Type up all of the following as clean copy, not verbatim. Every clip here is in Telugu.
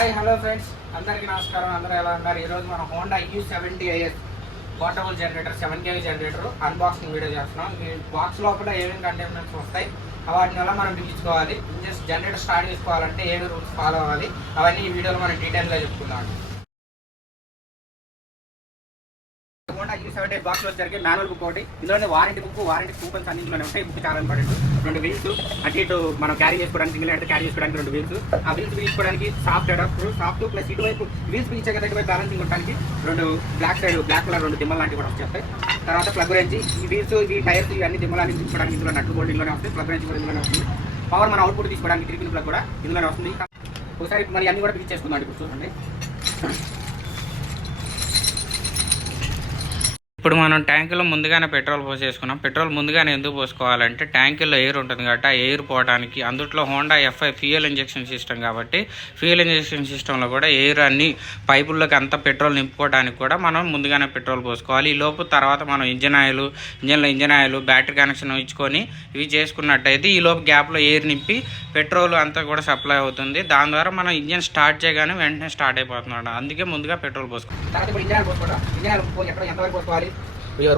హాయ్ హలో ఫ్రెండ్స్, అందరికీ నమస్కారం. అందరూ ఎలా ఉన్నారు? ఈరోజు మనం Honda U70IS portable generator 7 kV generator unboxing video చేస్తున్నాం. ఈ బాక్స్ లోపల ఏమేమి కంటైనర్స్ వస్తాయి, వాటి వల్ల మనం బిగించుకోవాలి, జస్ట్ జనరేటర్ స్టార్ట్ చేసుకోవాలంటే ఏమి రూల్స్ ఫాలో అవ్వాలి, అవన్నీ ఈ వీడియోలో మనం డీటెయిల్గా చెప్పుకుందాం. హోండా U70 బాక్స్ లో జరిగే మాన్యువల్ బుక్ ఒకటి, ఇందులోనే వారంటీ కూపన్స్ అన్ని ఇందులోనే ఉంటాయి. బుక్ చాలా ఇంపార్టెంట్. 2 వీల్స్ అటు ఇటు మనం క్యారీ చేసుకోవడానికి, సింగిల్ హ్యాండ్ క్యారీ చేసుకోవడానికి 2 వీల్స్. ఆ వీల్స్ బిగించుకోవడానికి సాఫ్ట్ అడాప్టర్, సాఫ్ట్ ప్లస్ ఇటువైపు వీల్స్ బిగించే కదా ఇటువైపు బ్యాలెన్సింగ్ ఉండడానికి 2 బ్లాక్ కలర్ 2 దిమ్మలు లాంటివి కూడా వచ్చేస్తాయి. తర్వాత ప్లగ్ రేంజ్, ఈ వీల్స్ ఈ టైర్స్ ఇవన్నీ దిమ్మలాన్ని తీసుకోవడానికి ఇందులో నట్లు బోల్ట్ ఇందులోనే వస్తుంది. ప్లగ్ రేంజ్ కూడా ఇందులోనే వస్తుంది. పవర్ మన అవుట్పుట్ తీసుకోవడానికి 3 పిన్ ప్లగ్ కూడా ఇందులోనే వస్తుంది. ఒకసారి మరి అన్ని కూడా బిగించేసుకుందాం. ఇప్పుడు చూడండి, ఇప్పుడు మనం ట్యాంకులో ముందుగానే పెట్రోల్ పోసేసుకున్నాం. పెట్రోల్ ముందుగానే ఎందుకు పోసుకోవాలంటే ట్యాంకుల్లో ఎయిర్ ఉంటుంది కాబట్టి ఆ ఎయిర్ పోవడానికి, అందుట్లో Honda FI fuel injection system కాబట్టి ఫ్యూయల్ ఇంజెక్షన్ సిస్టంలో కూడా ఎయిర్ అన్ని పైపుల్లోకి అంతా పెట్రోల్ నింపుకోవడానికి కూడా మనం ముందుగానే పెట్రోల్ పోసుకోవాలి. ఈ లోపు తర్వాత మనం ఇంజన్ ఆయిల్ బ్యాటరీ కనెక్షన్ ఇచ్చుకొని ఇవి చేసుకున్నట్టయితే ఈ లోపు గ్యాప్లో ఎయిర్ నింపి పెట్రోల్ అంతా కూడా సప్లై అవుతుంది. దాని ద్వారా మనం ఇంజన్ స్టార్ట్ చేయగానే వెంటనే స్టార్ట్ అయిపోతున్నాడు. అందుకే ముందుగా పెట్రోల్ పోసుకోవాలి.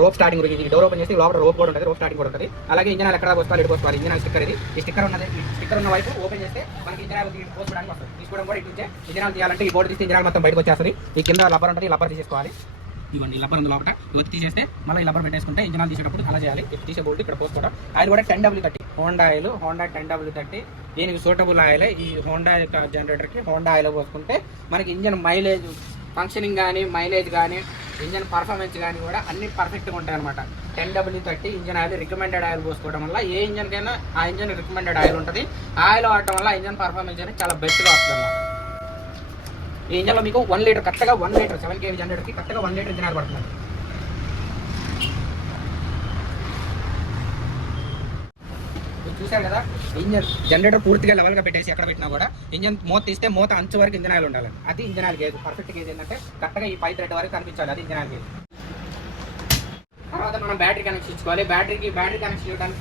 రోప్ స్టార్టింగ్ గురించి డోర్ ఓపెన్ చేసి లోపల రోప్ కూడా ఉంటుంది, రోప్ స్టార్టింగ్ కూడా ఉంటుంది. అలాగే ఇంజన్ ఎక్కడ పోసుకోవాలి, ఇటు పోసుకోవాలి. ఇంజన్ స్టిక్కర్ ఇది, ఈ స్టిక్కర్ ఉన్నది. ఈ స్టిక్కర్ ఉన్న వైపు ఓపెన్ చేస్తే మనకి ఇంజన్ పోసుకోవడానికి వస్తుంది. తీసుకోవడం కూడా ఇటు ఇంజన్ తీయాలంటే ఈ బోర్డు తీస్తే ఇంజన్ మొత్తం బయటకు వచ్చేస్తుంది. ఈ కింద లబ్బర్ ఉంటుంది, ఈ లబ్బర్ తీసేసుకోవాలి. ఇవ్వండి, లబ్బర్ ఉంది లోపల, ఇవి తీసేస్తే మళ్ళీ ఈ లబ్బర్ పెట్టేసుకుంటే ఇంజన్ తీసేటప్పుడు అలా చేయాలి. తీసే బోర్డు ఇక్కడ పోసుకోవడం. ఆయిల్ కూడా 10W30 Honda oil, Honda 10W30 దీనికి సూటబుల్ ఆయిల్. ఈ హోండా జనరేటర్కి హోండా ఆయిల్ పోసుకుంటే మనకి ఇంజన్ మైలేజ్, ఫంక్షనింగ్ కానీ, మైలేజ్ కానీ, ఇంజన్ పర్ఫార్మెన్స్ కానీ కూడా అన్ని పర్ఫెక్ట్గా ఉంటాయి అనమాట. 10W30 engine oil, recommended oil పోసుకోవడం వల్ల ఏ ఇంజన్కైనా ఆ ఇంజన్ రికమెండెడ్ ఆయిల్ ఉంటుంది. ఆయిల్ వాడటం వల్ల ఇంజన్ పర్ఫార్మెన్స్ అనేది చాలా బెస్ట్గా వస్తుంది అనమాట. ఈ ఇంజన్లో మీకు 1 లీటర్ కరెక్ట్గా 1 లీటర్ 7 kV జనరేటర్కి కరెక్ట్గా 1 లీటర్ ఇంజన్ ఆయిల్ పడుతుంది. చూసారు కదా, ఇంజన్ జనరేటర్ పూర్తిగా లెవెల్గా పెట్టేసి ఎక్కడ పెట్టినా కూడా ఇంజన్ మూత తీస్తే మూత అంచు వరకు ఇంజన్ ఆయిల్ ఉండాలి. అది engine oil gauge. Perfect gauge ఏంటంటే కరెక్ట్గా ఈ 5 థ్రెడ్ వరకు కనిపించాలి, అది ఇంజన్ ఆయిల్ గేజ్. తర్వాత మనం బ్యాటరీ కనెక్షన్ ఇచ్చుకోవాలి. బ్యాటరీ కనెక్షన్ ఇవ్వడానికి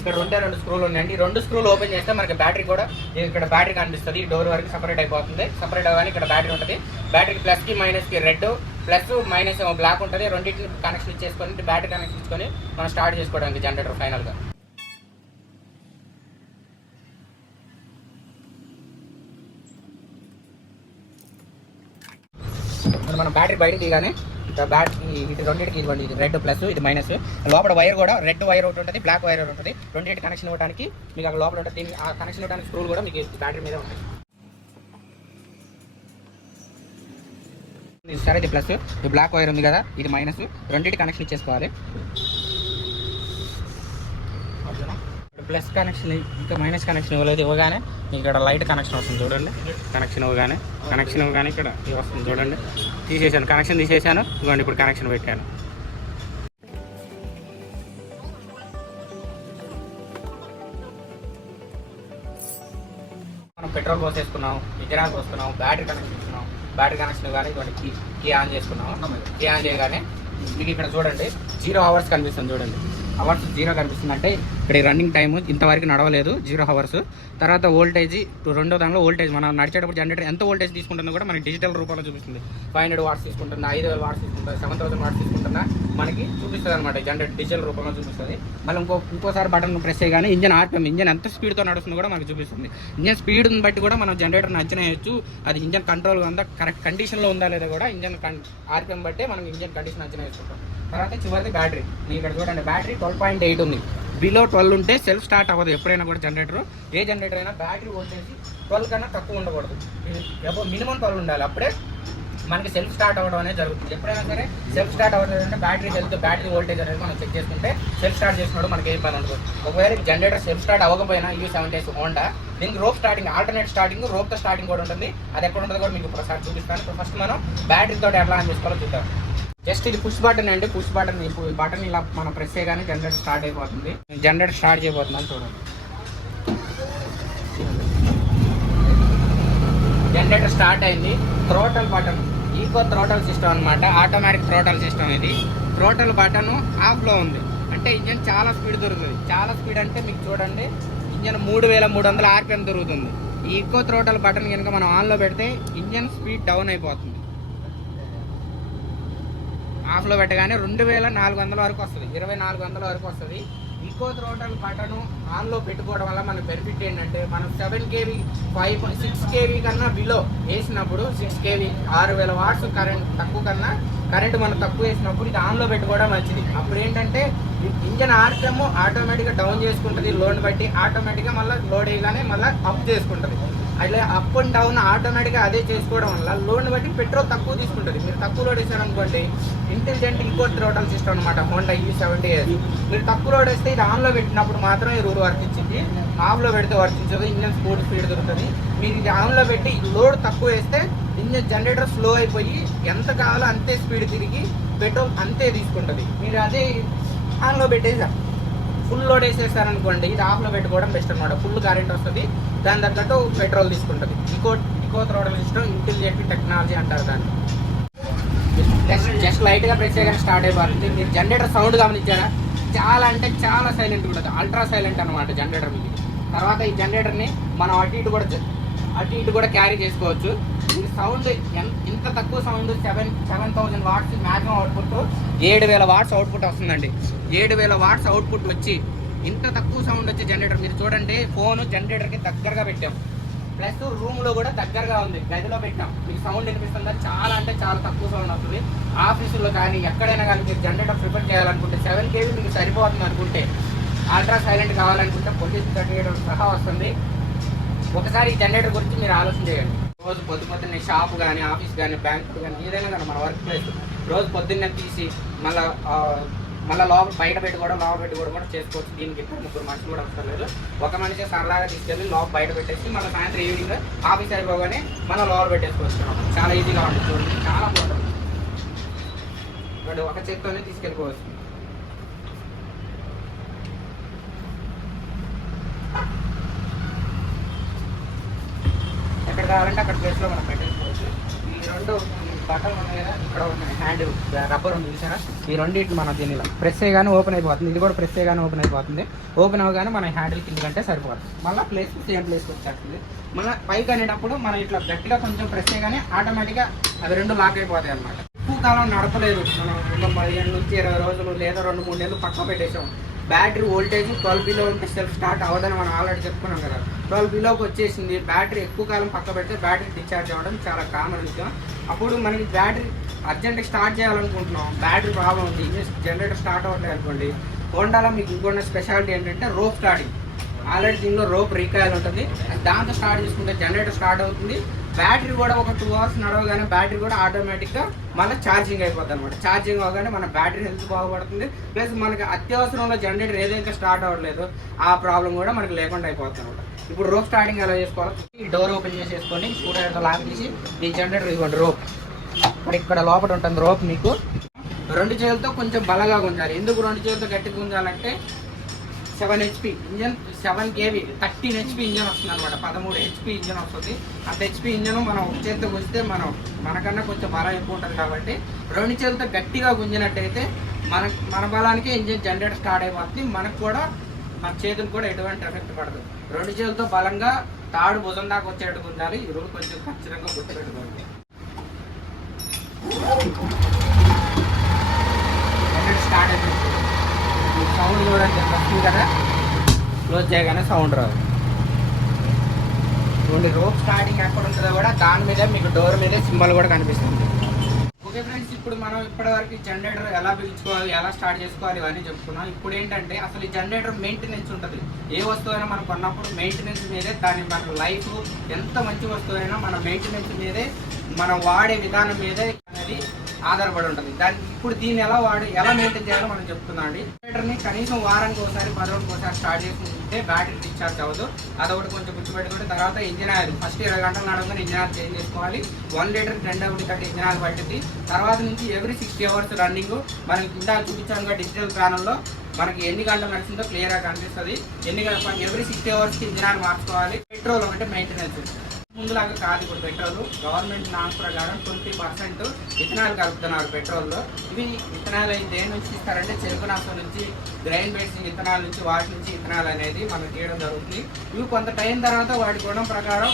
ఇక్కడ 2 స్క్రూలు ఉన్నాయండి. 2 స్క్రూలు ఓపెన్ చేస్తే మనకి బ్యాటరీ కూడా ఇక్కడ బ్యాటరీ కనిపిస్తుంది. డోర్ వరకు సపరేట్ అయిపోతుంది. సపరేట్ అవ్వగానే ఇక్కడ బ్యాటరీ ఉంటుంది. బ్యాటరీకి ప్లస్కి మైనస్కి రెడ్, ప్లస్ మైనస్ ఏమో బ్లాక్ ఉంటుంది. రెండింటిని కనెక్షన్ ఇచ్చేసుకొని బ్యాటరీ కనెక్షన్ ఇచ్చుకొని మనం స్టార్ట్ చేసుకోవడానికి జనరేటర్ ఫైనల్గా. మనం బ్యాటరీ బయట తీయగానే ఇది రెండింటికి ఇవ్వండి, ఇది రెడ్ ప్లస్, ఇది మైనస్. లోపల వైర్ కూడా రెడ్ వైర్ ఒకటి ఉంటుంది, బ్లాక్ వైర్ ఒకటి ఉంటుంది. రెండింటి కనెక్షన్ ఇవ్వడానికి మీకు అక్కడ లోపల ఉంటుంది. దీనికి ఆ కనెక్షన్ ఇవ్వడానికి స్క్రూలు కూడా మీకు బ్యాటరీ మీద ఉంటాయి. సరే, ఇది ప్లస్, ఇది బ్లాక్ వైర్ ఉంది కదా, ఇది మైనస్. రెండింటి కనెక్షన్ ఇచ్చేసుకోవాలి. ప్లస్ కనెక్షన్ ఇంకా మైనస్ కనెక్షన్ ఇవ్వగానే ఇక్కడ లైట్ కనెక్షన్ వస్తుంది చూడండి. కనెక్షన్ ఇవ్వగానే ఇక్కడ వస్తుంది చూడండి. తీసేసాను, కనెక్షన్ తీసేసాను. ఇవ్వండి, ఇప్పుడు కనెక్షన్ పెట్టాను. మనం పెట్రోల్ పోసేసుకున్నాం, ఇంజన్ ఆయిల్ పోసుకున్నాం, బ్యాటరీ కనెక్షన్ ఇస్తున్నాం. బ్యాటరీ కనెక్షన్ ఇవ్వగానే ఇవ్వండి, కీ ఆన్ చేసుకున్నాం. కీ ఆన్ చేయగానే మీకు ఇక్కడ చూడండి 0 hours కనిపిస్తుంది చూడండి. అవర్స్ 0 కనిపిస్తుంది అంటే ఇక్కడ రన్నింగ్ టైము ఇంతవరకు నడవలేదు, 0 hours. తర్వాత వోల్టేజ్, రెండో దానిలో వోల్టేజ్ మనం నడిచేటప్పుడు జనరేటర్ ఎంత వోల్టేజ్ తీసుకుంటుందో కూడా మనకి డిజిటల్ రూపంలో చూపిస్తుంది. 500 watts తీసుకుంటున్నా, 5000 watts తీసుకుంటున్నా, 7000 watts తీసుకుంటున్నా మనకి చూపిస్తుంది అనమాట. జనరేటర్ డిజిటల్ రూపంలో చూపిస్తుంది. మళ్ళీ ఇంకోసారి బటన్ ప్రెస్ చేయగానే ఇంజన్ ఆర్పిఎం, ఇంజన్ ఎంత స్పీడ్తో నడుస్తుందో కూడా మనకు చూపిస్తుంది. ఇంజన్ స్పీడ్ని బట్టి కూడా మనం జనరేటర్ని అంచనా వేయచ్చు. అది ఇంజన్ కంట్రోల్ ఉందా, కరెక్ట్ కండిషన్లో ఉందా లేదా కూడా ఇంజన్ ఆర్పిఎం బట్టే మనం ఇంజన్ కండిషన్ అంచనా వేసుకుంటాం. తర్వాత చివరిది బ్యాటరీ. మీరు ఇక్కడ చూడండి, బ్యాటరీ 12.8 ఉంది. బిలో 12 ఉంటే సెల్ఫ్ స్టార్ట్ అవ్వదు ఎప్పుడైనా కూడా జనరేటర్. ఏ జనరేటర్ అయినా బ్యాటరీ వోల్టేజ్ 12 కన్నా తక్కువ ఉండకూడదు. మినిమం 12 ఉండాలి, అప్పుడే మనకి సెల్ఫ్ స్టార్ట్ అవ్వడం అనేది జరుగుతుంది. ఎప్పుడైనా సరే సెల్ఫ్ స్టార్ట్ అవ్వడం అంటే బ్యాటరీ వోల్టేజ్ అనేది మనం చెక్ చేసుకుంటే సెల్ఫ్ స్టార్ట్ చేసినప్పుడు మనకి ఏం పని ఉండదు. ఒకవేళ జనరేటర్ సెల్ఫ్ స్టార్ట్ అవ్వకపోయినా U70 హోండా దీనికి రోప్ స్టార్టింగ్, ఆల్టర్నేట్ స్టార్టింగ్, రోప్తో స్టార్టింగ్ కూడా ఉంటుంది. అది ఎక్కడ ఉంటుందో కూడా మీకు ఒకసారి చూపిస్తాను. ఇప్పుడు ఫస్ట్ మనం బ్యాటరీతో ఎట్లా ఆన్ చేసుకోవాలో చూద్దాం. జస్ట్ ఇది పుష్ బటన్ అండి. పుష్ బటన్ ఇలా మనం ప్రెస్ చేయగానే జనరేటర్ స్టార్ట్ అయిపోతుంది. జనరేటర్ స్టార్ట్ చేయబోతున్నాను చూడండి. జనరేటర్ స్టార్ట్ అయింది. Throttle button, eco throttle system అనమాట, ఆటోమేటిక్ థ్రోటల్ సిస్టమ్ ఇది. థ్రోటల్ బటన్ ఆఫ్లో ఉంది అంటే ఇంజన్ చాలా స్పీడ్ దొరుకుతుంది. చాలా స్పీడ్ అంటే మీకు చూడండి, ఇంజన్ 3300 RPM దొరుకుతుంది. ఈ ఈకో థ్రోటల్ బటన్ కనుక మనం ఆన్లో పెడితే ఇంజన్ స్పీడ్ డౌన్ అయిపోతుంది. ఆఫ్లో పెట్టగానే 2400 వరకు వస్తుంది, 2400 వరకు వస్తుంది. ఈకో థ్రోటల్ బటన్ ఆన్లో పెట్టుకోవడం వల్ల మనకు బెనిఫిట్ ఏంటంటే మనం 7 kV 6 kV కన్నా బిలో వేసినప్పుడు 6 kV 6000 వాట్స్ కరెంట్ తక్కువ కన్నా కరెంట్ మనం తక్కువ వేసినప్పుడు ఇది ఆన్లో పెట్టుకోవడం మంచిది. అప్పుడు ఏంటంటే ఇంజన్ ఆర్పిఎం ఆటోమేటిక్గా డౌన్ చేసుకుంటుంది, లోడ్ బట్టి ఆటోమేటిక్గా మళ్ళీ లోడ్ వేయగానే మళ్ళీ అప్ చేసుకుంటుంది. అట్లా అప్ అండ్ డౌన్ ఆటోమేటిక్గా అదే చేసుకోవడం వల్ల లోడ్ని బట్టి పెట్రోల్ తక్కువ తీసుకుంటుంది. మీరు తక్కువ లోడ్ వేసారనుకోండి, ఇంటెలిజెంట్ ఈకో థ్రోటల్ సిస్టమ్ అనమాట హోండా E70. మీరు తక్కువ లోడ్ వేస్తే ఇది ఆన్లో పెట్టినప్పుడు మాత్రం ఈ రూల్ వర్తించింది, ఆఫ్లో పెడితే వర్తించదు. ఇంజన్ స్పీడ్ దొరుకుతుంది. మీరు ఇది ఆన్లో పెట్టి లోడ్ తక్కువ వేస్తే ఇంజన్ జనరేటర్ స్లో అయిపోయి ఎంత కావాలో అంతే స్పీడ్ తిరిగి పెట్రోల్ అంతే తీసుకుంటుంది. మీరు అదే ఆన్లో పెట్టేసారు ఫుల్ లోడ్ వేసేసారనుకోండి, ఇది ఆఫ్లో పెట్టుకోవడం బెస్ట్ అనమాట. ఫుల్ కరెంట్ వస్తుంది, దాని తగ్గట్టు పెట్రోల్ తీసుకుంటుంది. Eco throttle system intelligent technology అంటారు దాన్ని. జస్ట్ లైట్గా ప్రెస్ చేయగానే స్టార్ట్ అయిపోతుంది. మీరు జనరేటర్ సౌండ్ గమనించారా? చాలా అంటే చాలా సైలెంట్ ఉంటుంది, అల్ట్రా సైలెంట్ అనమాట జనరేటర్ మీకు. తర్వాత ఈ జనరేటర్ని మనం అటు ఇటు కూడా క్యారీ చేసుకోవచ్చు. ఇది సౌండ్ ఇంత తక్కువ sound 7000 watts maximum output 7000 watts output వస్తుందండి. 7000 వాట్స్ అవుట్పుట్ వచ్చి ఇంత తక్కువ సౌండ్ వచ్చే జనరేటర్ మీరు చూడండి. ఫోన్ జనరేటర్కి దగ్గరగా పెట్టాం, ప్లస్ రూమ్లో కూడా దగ్గరగా ఉంది, గదిలో పెట్టాం. మీకు సౌండ్ వినిపిస్తుందా? చాలా అంటే చాలా తక్కువ సౌండ్ వస్తుంది. ఆఫీసులో కానీ ఎక్కడైనా కానీ మీరు జనరేటర్ ప్రిపేర్ చేయాలనుకుంటే 7 kV మీకు సరిపోతుంది అనుకుంటే, అల్ట్రా సైలెంట్ కావాలనుకుంటే పొల్యూషన్ సర్టిఫికేట్ సహా వస్తుంది. ఒకసారి ఈ జనరేటర్ గురించి మీరు ఆలోచన చేయండి. రోజు పొద్దున్నే షాప్ కానీ ఆఫీస్ కానీ బ్యాంక్ కానీ ఏదైనా కానీ మన వర్క్ ప్లేస్ రోజు పొద్దున్నే తీసి మళ్ళీ బయట పెట్టుకోవడం కూడా చేసుకోవచ్చు. దీనికి 2-3 మనుషులు కూడా అవసరం లేదు. ఒక మనిషి సరదాగా తీసుకెళ్ళి బయట పెట్టేసి మళ్ళీ సాయంత్రం ఈవినింగ్ ఆఫీస్ అయిపోగానే మళ్ళీ లోపల పెట్టేసుకోవచ్చు. చాలా ఈజీగా ఉంటుంది, చూడండి చాలా బాగుంటుంది. బట్ ఒక చేత్తోనే తీసుకెళ్ళిపోవచ్చు. ఎక్కడ కావాలంటే అక్కడ ప్లేస్లో మనం పెట్టేసుకోవచ్చు. ఈ 2 బటన్లు ఉన్నాయి కదా, ఇక్కడ ఉన్నాయి హ్యాండ్ రబ్బర్ ఉంది చూసారా? ఈ రెండింటిని మనం దీనిలో ప్రెస్ చేయగానే ఓపెన్ అయిపోతుంది. ఇది కూడా ప్రెస్ చేయగానే ఓపెన్ అయిపోతుంది. ఓపెన్ అవ్వగానే మన హ్యాండిల్ కిందకంటే సరిపోతుంది. మళ్ళీ సేమ్ ప్లేస్కి వచ్చేస్తుంది. మళ్ళీ పైకి అనేటప్పుడు మనం ఇట్లా గట్టిగా కొంచెం ప్రెస్ చేయగానే ఆటోమేటిక్గా అవి 2 లాక్ అయిపోతాయి అనమాట. ఎక్కువ కాలం నడపలేదు మనం, 15 నుంచి 20 రోజులు లేదా 2-3 నెలలు పక్క పెట్టేసాం. బ్యాటరీ వోల్టేజ్ 12 below ఉంటే సెల్ఫ్ స్టార్ట్ అవ్వదని మనం ఆల్రెడీ చెప్పుకున్నాం కదా. 12 belowకి వచ్చేసింది. బ్యాటరీ ఎక్కువ కాలం పక్క పెడితే బ్యాటరీ డిశ్చార్జ్ అవ్వడం చాలా కామన్ విషయం. అప్పుడు మనకి బ్యాటరీ అర్జెంట్గా స్టార్ట్ చేయాలనుకుంటున్నాం, బ్యాటరీ ప్రాబ్లం ఉంది, జనరేటర్ స్టార్ట్ అవ్వట్లేదు అనుకోండి. హోండాలో మీకు ఇంకొన్న స్పెషాలిటీ ఏంటంటే రోప్ స్టార్టింగ్. ఆల్రెడీ దీనిలో రోప్ రీకాయిల్ ఉంటుంది, దాంతో స్టార్ట్ చేసుకుంటే జనరేటర్ స్టార్ట్ అవుతుంది. బ్యాటరీ కూడా ఒక 2 hours నడవగానే బ్యాటరీ కూడా ఆటోమేటిక్గా మళ్ళీ ఛార్జింగ్ అయిపోతుంది అనమాట. ఛార్జింగ్ అవగానే మన బ్యాటరీ హెల్త్ బాగుపడుతుంది. ప్లస్ మనకి అత్యవసరంలో జనరేటర్ ఏదైతే స్టార్ట్ అవ్వట్లేదు ఆ ప్రాబ్లం కూడా మనకి లేకుండా అయిపోతుంది అనమాట. ఇప్పుడు రోప్ స్టార్టింగ్ ఎలా చేసుకోవాలి? ఈ డోర్ ఓపెన్ చేసేసుకొని స్కూటర్తో లాక్ తీసి ఈ జనరేటర్ ఇవ్వండి. రోప్ ఇక్కడ లోపల ఉంటుంది. రోప్ మీకు 2 చేతులతో కొంచెం బలంగా గుంజాలి. ఎందుకు 2 చేతులతో గట్టిగా గుంజాలంటే 7 HP engine, 7 kV 13 HP engine వస్తుంది అనమాట. 13 HP ఇంజన్ వస్తుంది. అంత HP ఇంజన్ మనం ఒక చేతితో గుంజితే మనకన్నా కొంచెం బలం ఎక్కువ ఉంటుంది. కాబట్టి 2 చేతులతో గట్టిగా గుంజినట్టయితే మన బలానికి ఇంజన్ జనరేటర్ స్టార్ట్ అయిపోతుంది. మనకు కూడా మన చేతులు కూడా ఎటువంటి ఎఫెక్ట్ పడదు. 2 చేతులతో బలంగా తాడు భుజం దాకా వచ్చేట్టు గుంజాలి. ఈ రోజు కొంచెం ఖచ్చితంగా గుర్తుపెట్టుకోండి. జనరేటర్ స్టార్ట్ అయిపోతుంది. సౌండ్ చూడండి వస్తుంది కదా, క్లోజ్ చేయగానే సౌండ్ రాదు. చూడండి రోప్ స్టార్టింగ్ ఎక్కడ ఉంటుందో కూడా దాని మీద మీకు డోర్ మీదే సింబల్ కూడా కనిపిస్తుంది. ఓకే ఫ్రెండ్స్, ఇప్పుడు మనం ఇప్పటివరకు జనరేటర్ ఎలా పిలుచుకోవాలి, ఎలా స్టార్ట్ చేసుకోవాలి ఇవన్నీ చెప్పుకున్నాం. ఇప్పుడు ఏంటంటే అసలు ఈ జనరేటర్ మెయింటెనెన్స్ ఉంటుంది. ఏ వస్తువు అయినా మనం కొన్నప్పుడు మెయింటెనెన్స్ మీదే దాని మన లైఫ్ ఎంత మంచి వస్తువు అయినా మన మెయింటెనెన్స్ మీదే, మనం వాడే విధానం మీదే అనేది ఆధారపడి ఉంటుంది. ఇప్పుడు దీన్ని ఎలా మెయింటైన్ చేయాలో మనం చెప్తున్నాం అండి. జనరేటర్ని కనీసం వారానికి ఒకసారి 10 రోజులకు ఒకసారి స్టార్ట్ చేసుకుంటే బ్యాటరీ డిశ్చార్జ్ అవ్వదు. అదొకటి కొంచెం గుర్తుపెట్టుకుంటే. తర్వాత ఇంజిన్ ఆయిల్ ఫస్ట్ 20 గంటలు నడవగానే ఇంజిన్ ఆయిల్ చేంజ్ చేసుకోవాలి. 1 లీటర్ 2 ఇంజిన్ ఆయిల్ పట్టింది. తర్వాత నుంచి ఎవ్రీ 60 hours రన్నింగ్. మనకి ఇందా చూపించాను డిజిటల్ ప్యానల్లో మనకి ఎన్ని గంటలు నడిచిందో క్లియర్గా కనిపిస్తుంది. ఎవ్రీ 60 hours ఇంజిన్ ఆయిల్ మార్చుకోవాలి. పెట్రోల్ అంటే మెయింటెనెన్స్. ముందులాగా కాదు ఇప్పుడు పెట్రోల్. గవర్నమెంట్ నామ్స్ ప్రకారం 20% ఇథనాల్ కలుపుతున్నారు పెట్రోల్లో. ఇవి ఇథనాల్ అయితే దేని నుంచి ఇస్తారంటే చెరుకు నాశం నుంచి, గ్రైన్ బేసింగ్ ఇథనాల్ నుంచి, వాటి నుంచి ఇథనాల్ అనేది మనం తీయడం జరుగుతుంది. ఇవి కొంత టైం తర్వాత వాటి గుణం ప్రకారం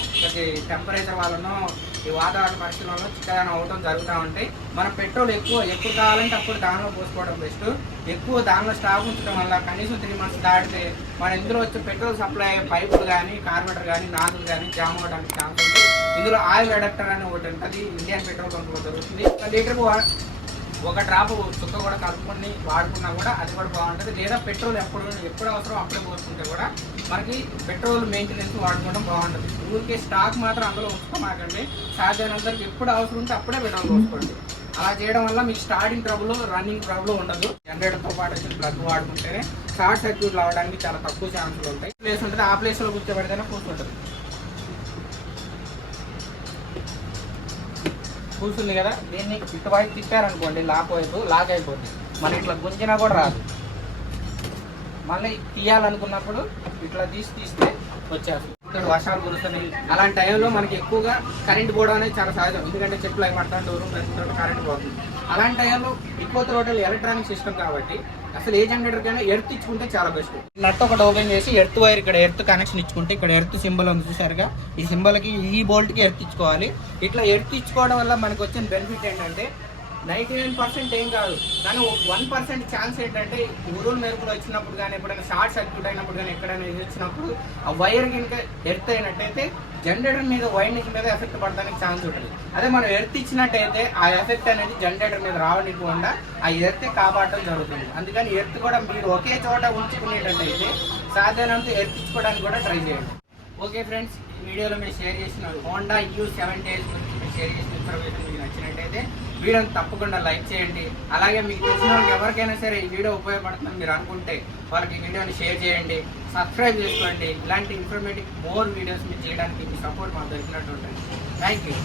టెంపరేచర్ వలన ఈ వాతావరణ పరిస్థితుల వల్ల చిక్కదనం అవడం జరుగుతూ ఉంటాయి. మనం పెట్రోల్ ఎప్పుడు కావాలంటే అప్పుడు దానిలో పోసుకోవడం బెస్ట్. ఎక్కువ దానిలో స్టాక్ ఉంచడం వల్ల కనీసం 3 months దాటితే మన ఇందులో వచ్చే పెట్రోల్ సప్లై అయ్యే పైపులు కానీ, కార్బోరేటర్ కానీ, నాజులు కానీ జామ్ అవ్వడానికి ఛాన్స్ ఉంది. ఇందులో ఆయిల్ అడాప్టర్ అని ఒకటి ఉంటుంది, ఇండియన్ పెట్రోల్ బంక్ దొరుకుతుంది. లీటర్కు 1 డ్రాప్ చుక్క కూడా కలుపుకొని వాడుకున్నా కూడా అది కూడా బాగుంటుంది. లేదా పెట్రోల్ ఎప్పుడు అవసరం అప్పుడే పోసుకుంటే కూడా మనకి పెట్రోల్ మెయింటెనెన్స్ వాడుకోవడం బాగుంటుంది. ఊరికే స్టాక్ మాత్రం అందులో ఉంచుకోమాకండి. సాధ్యమైనంతవరకు ఎప్పుడు అవసరం ఉంటే అప్పుడే పెట్రోల్ పోసుకోండి. అలా చేయడం వల్ల మీకు స్టార్టింగ్ ట్రబుల్, రన్నింగ్ ట్రబుల్ ఉండదు. జనరేటర్తో పాటు వచ్చిన ప్లగ్ వాడుకుంటేనే షార్ట్ సర్క్యూట్లు అవ్వడానికి చాలా తక్కువ ఛాన్సులు ఉంటాయి. ప్లేస్ ఉంటుంది, ఆ ప్లేస్లో కూర్చోబెడితేనే కూర్చుంటుంది. కూర్చుంది కదా, దీన్ని ఇటువైపు తిప్పారనుకోండి, లాక్ అయిపోతుంది. మన ఇట్లా గుంజినా కూడా రాదు. మళ్ళీ తీయాలనుకున్నప్పుడు ఇట్లా తీస్తే వచ్చేస్తుంది. వర్షాలు కురుస్తున్నాయి, అలాంటి టైంలో మనకి ఎక్కువగా కరెంట్ పోవడం అనేది చాలా సహజం. ఎందుకంటే చెట్లు అవి పడతాం, దూరం ప్రతి కరెంట్ పోతుంది. అలాంటి టైంలో ఎక్కువ టోటల్ ఎలక్ట్రానిక్ సిస్టమ్ కాబట్టి అసలు ఏ జనరేటర్ కైనా ఎర్త్ ఇచ్చుకుంటే చాలా బెస్ట్. నట్ ఒకటి ఓపెన్ చేసి ఎర్త్ వైర్ ఇక్కడ ఎర్త్ కనెక్షన్ ఇచ్చుకుంటే, ఇక్కడ ఎర్త్ సింబల్ ఉంది చూసారుగా, ఈ సింబల్కి ఈ బోల్ట్కి ఎర్త్ ఇచ్చుకోవాలి. ఇట్లా ఎర్త్ ఇచ్చుకోవడం వల్ల మనకు వచ్చిన బెనిఫిట్ ఏంటంటే 99% ఏం కాదు, కానీ 1% ఛాన్స్ ఏంటంటే ఉరువులు మెరుపులు వచ్చినప్పుడు కానీ, ఎప్పుడైనా షార్ట్ సర్క్యూట్ అయినప్పుడు కానీ, ఎక్కడైనా ఇది వచ్చినప్పుడు ఆ వైర్ కనుక ఎర్త్ అయినట్టయితే జనరేటర్ మీద, వైండింగ్ మీద ఎఫెక్ట్ పడడానికి ఛాన్స్ ఉంటుంది. అదే మనం ఎర్త్ ఇచ్చినట్టయితే ఆ ఎఫెక్ట్ అనేది జనరేటర్ మీద రావనివ్వకుండా ఆ ఎర్త్ కాపాడటం జరుగుతుంది. అందుకని ఎర్త్ కూడా మీరు ఒకే చోట ఉంచుకునేటట్టయితే సాధారణంత ఎర్త్ ఇచ్చుకోవడానికి కూడా ట్రై చేయండి. ఓకే ఫ్రెండ్స్, ఈ వీడియోలో మీరు షేర్ చేసిన హోండా U70 గురించి మీరు షేర్ చేసిన ఇన్ఫర్మేషన్ మీకు నచ్చినట్టయితే వీడియోని తప్పకుండా లైక్ చేయండి. అలాగే మీకు తెలిసిన వాళ్ళకి ఎవరికైనా సరే ఈ వీడియో ఉపయోగపడుతుందని మీరు అనుకుంటే వాళ్ళకి ఈ వీడియోని షేర్ చేయండి, సబ్స్క్రైబ్ చేసుకోండి. ఇలాంటి ఇన్ఫర్మేటివ్ మోర్ వీడియోస్ మీరు చేయడానికి మీ సపోర్ట్ మాకు దొరికినట్టు ఉంటుంది. Thank you.